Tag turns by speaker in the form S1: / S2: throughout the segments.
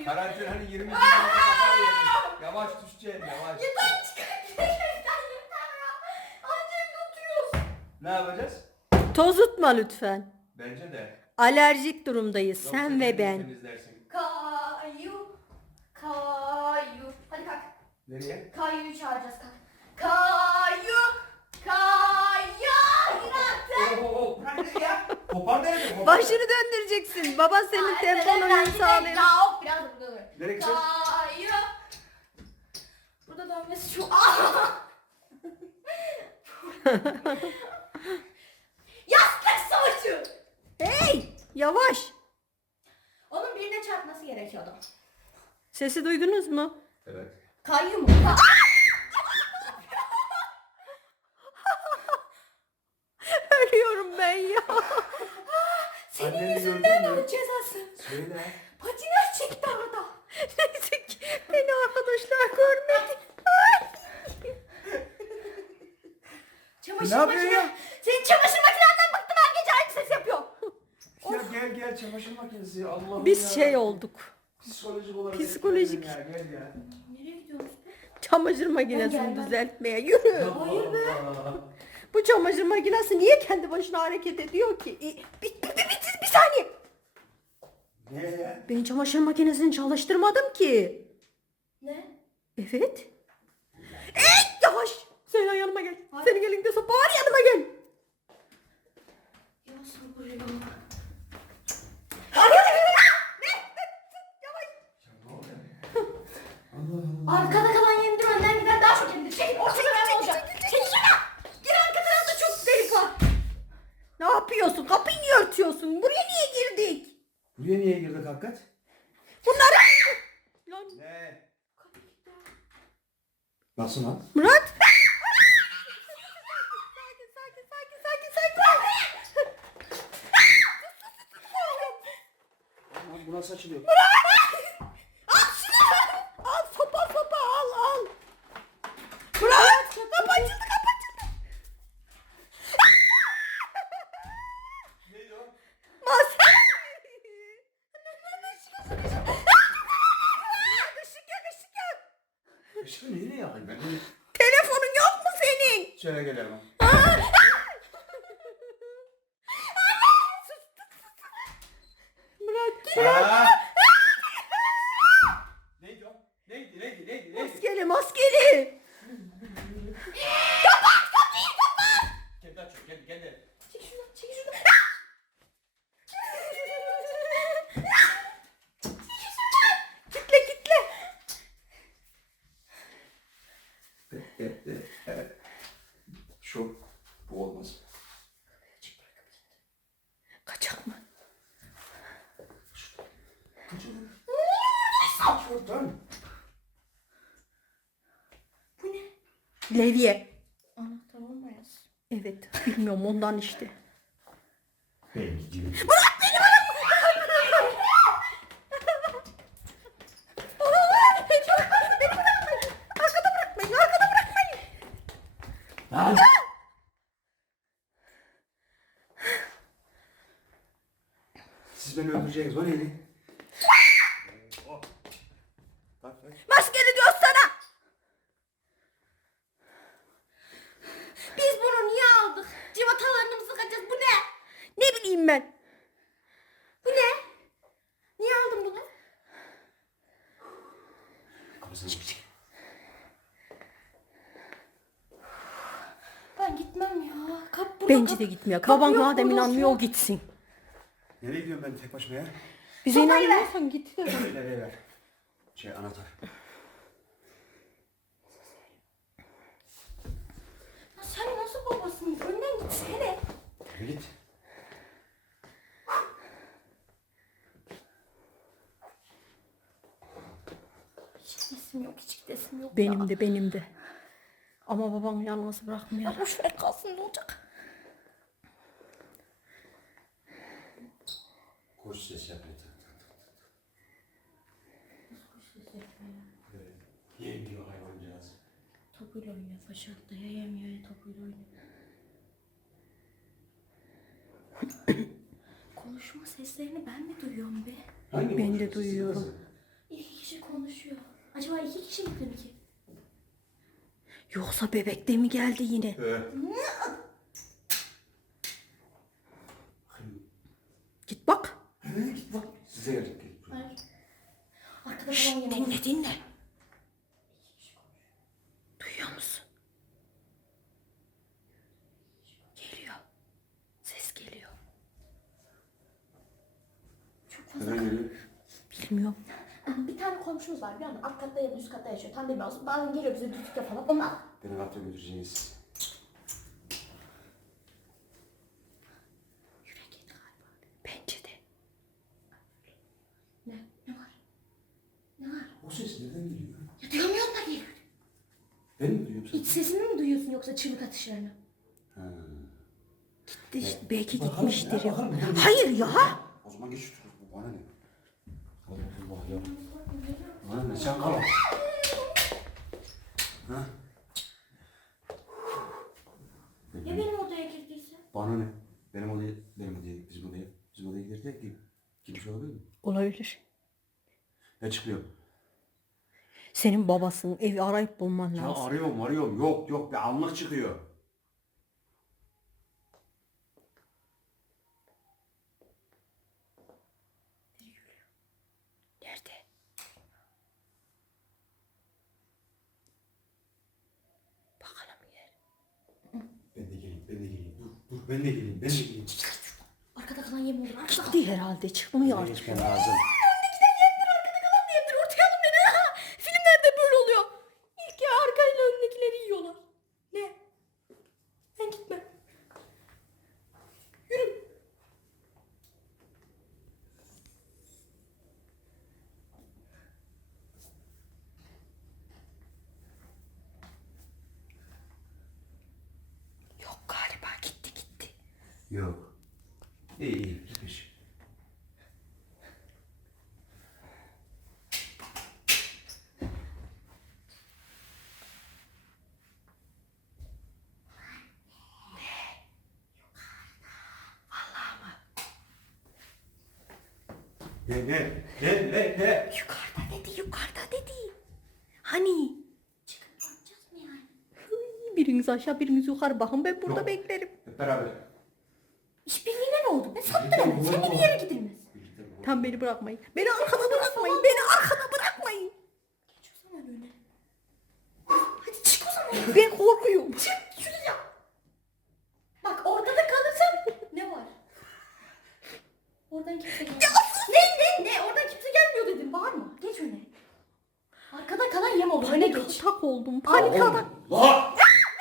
S1: Karantina hani 20 dakika kadar yedim. Yavaş düşeceksin yavaş.
S2: Yeter çıkar. Anca evde oturuyoruz.
S1: Ne yapacağız?
S3: Tozutma lütfen.
S1: Bence de.
S3: Alerjik durumdayız
S1: Yoksa
S3: sen ve
S1: kendini
S3: ben.
S1: temizlersin.
S2: Kayu. Hadi kalk.
S1: Nereye?
S2: Kayu'yu çağıracağız kalk. Kayu. Yine attı.
S1: Bırak nereye ya? Kopar nereye? Kopar.
S3: Başını döndüreceksin. Baba senin temponunu sağlayalım.
S2: Hop biraz da burada dur.
S1: Nereye gideceğiz?
S2: Kayu. Burada dönmesi çok... Yastık savaşı.
S3: Hey! Yavaş.
S2: Onun birine çarpması gerekiyordu.
S3: Sesi duydunuz mu?
S1: Evet.
S2: Kayu mu?
S3: Ölüyorum ben ya.
S2: Senin
S1: Anneni
S2: yüzünden
S1: gördün mü?
S2: onun cezası.
S1: Söyle.
S2: Patinaj çekti arada.
S3: Neyse ki beni arkadaşlar görmedi.
S2: Çamaşır
S1: Ne yapıyorsun
S2: makine.
S1: ya?
S2: Senin çamaşır makinenden bıktım, her gece aynı ses yapıyor.
S1: Ya gel çamaşır makinesi. Allah'ım
S3: Biz
S1: ya.
S3: şey olduk.
S1: Psikolojik olarak.
S3: Psikolojik.
S1: Ya, gel ya.
S2: Nereye gidiyoruz?
S3: Çamaşır makinesini
S2: gelmem.
S3: düzeltmeye yürü.
S2: Hayır be.
S3: Bu çamaşır makinesi niye kendi başına hareket ediyor ki? Bir saniye.
S1: Ne ya?
S3: Ben çamaşır makinesini çalıştırmadım ki.
S2: Ne?
S3: Evet. Yavaş. Sen yanıma gel.
S2: Hayır.
S3: Senin elinde sopa var, yanıma gel.
S2: Ya sabır ya.
S1: Ne oluyor? Allah Allah.
S2: Arkada kalan yenildi, önden giden daha çok yenildi. Çekil, ortada ben olacağım. Çekil şuna. Gir arka tarafta çok delik var.
S3: Ne yapıyorsun? Kapıyı niye örtüyorsun? Buraya niye girdik?
S1: Buraya niye girdik hakikat?
S3: Bunları... Lan
S1: Ne? Nasıl lan?
S3: Murat. Sakin.
S1: Bu nasıl açılıyor?
S3: Al sopa al. Murat. Kapı açıldı.
S1: Neydi o?
S3: Masa. Işık yak.
S1: Işığı nereye yakın ben?
S3: Telefonun yok mu senin?
S1: Şöyle gelelim.
S3: Murat.
S1: Neydi o? Neydi?
S3: Maskeli.
S1: Kendi açıyor, kendi.
S2: Çekil şunu.
S3: Kitle.
S1: Evet. Bu olmaz.
S3: Kaçak mı?
S1: Kaçalım. Şuradan.
S2: Bu ne?
S3: Levye.
S2: Anahtar olmayız.
S3: Evet. Bilmiyorum ondan işte.
S1: Ben gidiyorum.
S3: Arkada bırakmayın.
S1: Lan! Siz beni öldüreceksiniz. O neydi? Oh. Bak.
S3: Maskeli diyor sana.
S2: Biz bunu niye aldık? Civatalarını mı sıkacağız? Bu ne?
S3: Ne bileyim ben.
S2: Bu ne? Niye aldın bunu?
S1: Kapısını çık.
S2: Ben gitmem ya. Kap burada.
S3: Bence de gitmiyor.
S2: kapı
S3: Baban
S2: yok
S3: madem
S2: burada,
S3: inanmıyor o
S2: yok.
S3: gitsin.
S1: Nereye gidiyorum ben tek başıma ya?
S3: Bize
S2: Sopayı
S3: inanmıyorsan git de.
S1: Nereye ver? Anahtar.
S2: Ya sen nasıl babasın? Önden gitsene.
S1: Yürü git.
S2: Hiç sesim yok, hiç sesim yok.
S3: Benim de. Ama babam yalnız bırakmıyor.
S2: Ya boş ver kalsın, ne olacak?
S1: Koş ses yapıyor. Yemiyor hayvancağız.
S2: Topuyla oynuyor, faşırdı. Yemiyor, topuyla oynuyor. Konuşma seslerini ben mi duyuyorum be?
S1: Hangi
S3: Ben de
S1: konuşması?
S3: duyuyorum.
S1: Nasıl?
S2: İlk kişi konuşuyor. Acaba 2 kişi mi ki?
S3: Yoksa bebek de mi geldi yine? Git bak.
S1: Git bak. Size gelecek. Gel.
S2: Hayır. Arkada falan yem oldu.
S3: Dinle dinle. Duyuyor musun? Geliyor. Ses geliyor.
S2: Çok fazla.
S1: Neden geliyor?
S3: Bilmiyorum.
S2: Bir tane komşumuz var bir anda alt katta ya da üst katta yaşıyor. Tam bilmiyoruz. Bazen geliyor bize düdükle falan. Onlar.
S1: Beni kapta götüreceğiz.
S3: Yürek yedi galiba. Bence de.
S2: Ne? Ne var? Ne var?
S1: O ses nereden geliyor?
S2: Ya duyamıyorum da geliyor.
S1: Ben mi duyuyorum sen?
S2: İç sesini mi duyuyorsun yoksa çığlık atışlarını?
S1: Ha.
S3: Gitti işte. Belki
S1: Bakalım
S3: gitmiştir
S1: ya,
S3: ya.
S1: bakalım.
S3: Hayır ya.
S1: O zaman geç otur. Bana ne? Allah Allah ya. Bana ne? Sen kal. Ha?
S2: Ya benim odaya girdiyse?
S1: Bana ne? Benim odaya, bizim odaya giderken kim bir şey olabilir mi?
S3: Olabilir.
S1: Ne çıkıyor?
S3: Senin babasının evi arayıp bulman
S1: Ya
S3: lazım.
S1: arıyorum. Yok bir anlık çıkıyor.
S3: Nerede? Bakalım yer.
S1: Ben de geleyim. Dur ben de geleyim.
S2: Arkada kalan yem olur.
S3: Gitti herhalde. Çıkmıyor artık.
S1: Geçmem lazım.
S3: Diyebilir ortayalım beni. Filmlerde böyle oluyor. İlk ya arkayla öndekileri yiyorlar. Ne? Ben gitmem. Yürü. Yok galiba gitti.
S1: Yok. İyi gitmiş. Ne?
S3: Yukarıda dedi. Hani?
S2: Çıkıp bakacağız mı yani?
S3: Biriniz aşağı biriniz yukarı bakın ben burada
S1: Yok.
S3: beklerim.
S1: Hep beraber.
S2: İşbirliğine ne oldu? Ben sattım hemen. Seninle bir yere gidilmez.
S3: Tam beni bırakmayın. Beni arkada bırakmayın.
S2: Geç o zaman öyle. Hadi çık o zaman.
S3: Ben korkuyorum.
S2: Çık şuraya. Bak orada da kalırsan ne var? Oradan kimse gelmiyor. Ne? Oradan kimse gelmiyor dedim. Bağırma. Geç öne. Arkada kalan yem olur. Öne
S3: Panik
S2: geç.
S3: atak oldum. Panik atak.
S1: La!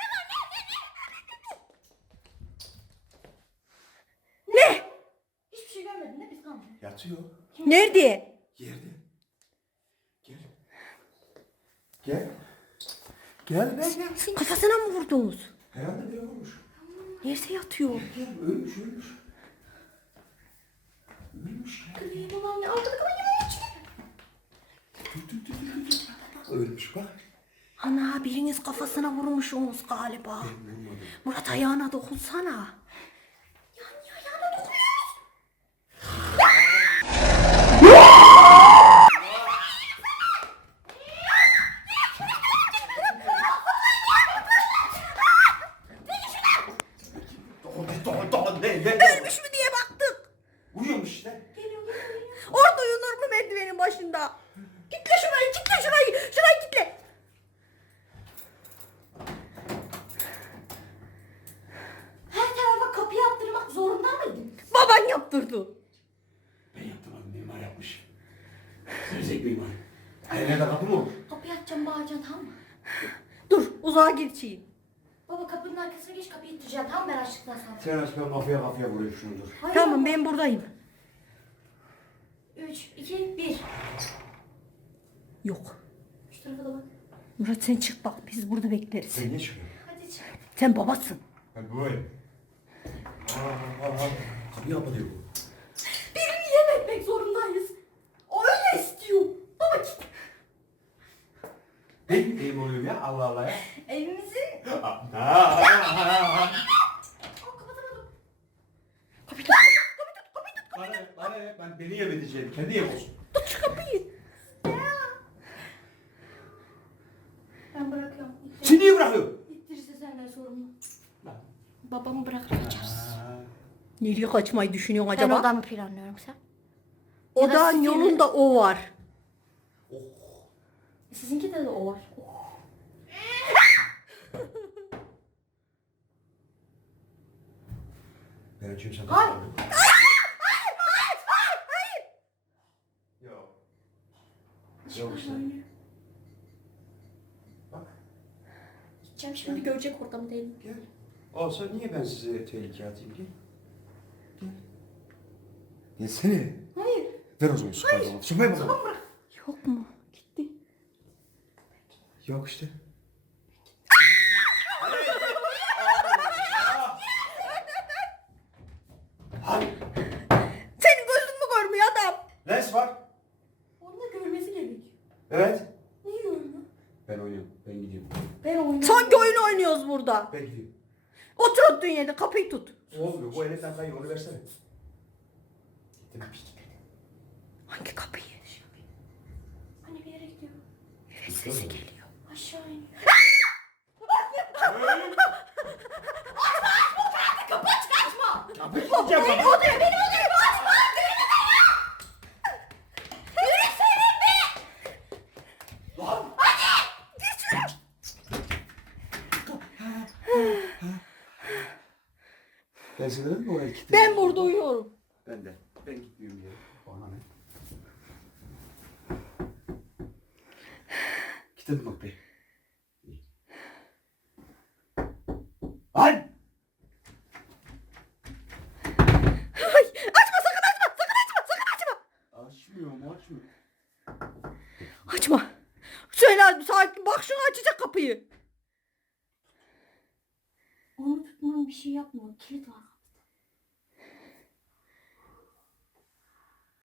S3: Ne?
S2: Hiçbir şey görmedin ne biz kalmadık.
S1: Yatıyor.
S3: Nerede?
S1: Yerde. Gel.
S3: Kafasına mı vurdunuz?
S1: Herhalde biri vurmuş.
S3: Nerede yatıyor?
S1: Gel. Ölmüş. Ölmüş ya.
S2: Yem olan ne? Arkada kalan yem olur.
S1: Dur. Ölmüş bak.
S3: Ana biriniz kafasına vurmuşsunuz galiba.
S1: Ben vurmadım.
S3: Murat ayağına dokunsana.
S2: Ya niye ayağına dokunuyorsun?
S1: Doğru. Ne?
S3: Ölmüş mü diye baktık.
S1: Uyuyormuş işte.
S2: Geliyor.
S3: Orada uyunur mu merdivenin başında? Kitle şurayı. Şurayı kitle.
S2: Her tarafa kapıyı attırmak zorunda mıydın?
S3: Baban yaptırdı.
S1: Ben yaptırmadım. Mimar yapmış. Sevecek mimar. Her yerde kapı mı olur?
S2: Kapıyı açacağım bağıracaksın tamam mı?
S3: Dur uzağa geçeyim.
S2: Baba kapının arkasına geç kapıyı ittireceksin tamam ben açtıktan sonra.
S1: Sen aç ben kafaya vurayım şunu dur.
S2: Hayır,
S3: Tamam ben buradayım.
S2: 3, 2, 1.
S3: Yok.
S2: Şu tarafa da bak.
S3: Murat sen çık bak biz burada bekleriz.
S1: Sen niye çıkıyorsun?
S2: Hadi çık.
S3: Sen babasın.
S1: Ben böyle. Kapıyı kapatıyor bu.
S2: Birini yem etmek zorundayız. O öyle istiyor. Baba git.
S1: Neyim oluyor ya? Allah Allah ya.
S2: Evimizin...
S1: Kapatamadım.
S2: kapatamadım.
S1: Bana ne? Ben beni yem edeceğim. Kendi yem olsun.
S3: Tut şu kapıyı.
S2: Babamı bırakıp kaçarız.
S3: Nereye kaçmayı düşünüyorsun
S2: Ben
S3: acaba?
S2: odamı planlıyorum sen.
S3: Odanın
S2: siz
S3: yolunda o var.
S2: Sizinki de o var.
S1: Ben açıyorum sen.
S2: Hayır.
S1: Yok. Yok işte. Bak
S2: Gideceğim şimdi görecek ortamı değil.
S1: gel. Olsa niye ben size tehlikeye atayım gel. Gel. Gelsene.
S2: Hayır.
S1: Ver o zaman sopayı bana. Sopayı bana.
S3: Yok mu? Gitti.
S1: Yok işte. Hayır.
S3: Senin gözün mü görmüyor adam?
S1: Lens var.
S2: Onu da görmesi gerekiyor.
S1: Evet.
S2: Niye görmüyor?
S1: Ben oynuyorum. Ben gidiyorum.
S2: Ben oynuyorum.
S3: Sanki oyun oynuyoruz burada.
S1: Ben gidiyorum.
S3: Otur oturduğun yerde kapıyı tut.
S1: Olmuyor. Bu elinden kayıyor. Onu versene. Gittim.
S3: Hangi kapıyı?
S2: Hani bir yere gidiyor.
S3: Sesi geliyor.
S2: Aşağı iniyor.
S1: Kapıyı tutacağım baba.
S3: Beni odaya basma! Yürüsene be!
S1: Lan. Ben sana dedim mi o erkekte?
S3: Ben burada uyuyorum.
S1: Ben de. Ben gitmiyorum yere. Bana ne? Gittin bak be. Lan!
S3: Ay, açma sakın açma! Sakın açma! Sakın açma!
S1: Açmıyor.
S3: Açma. Söyle sakin bak şunu açacak kapıyı.
S2: Onu tutmam bir şey yapmıyor. Kilit var.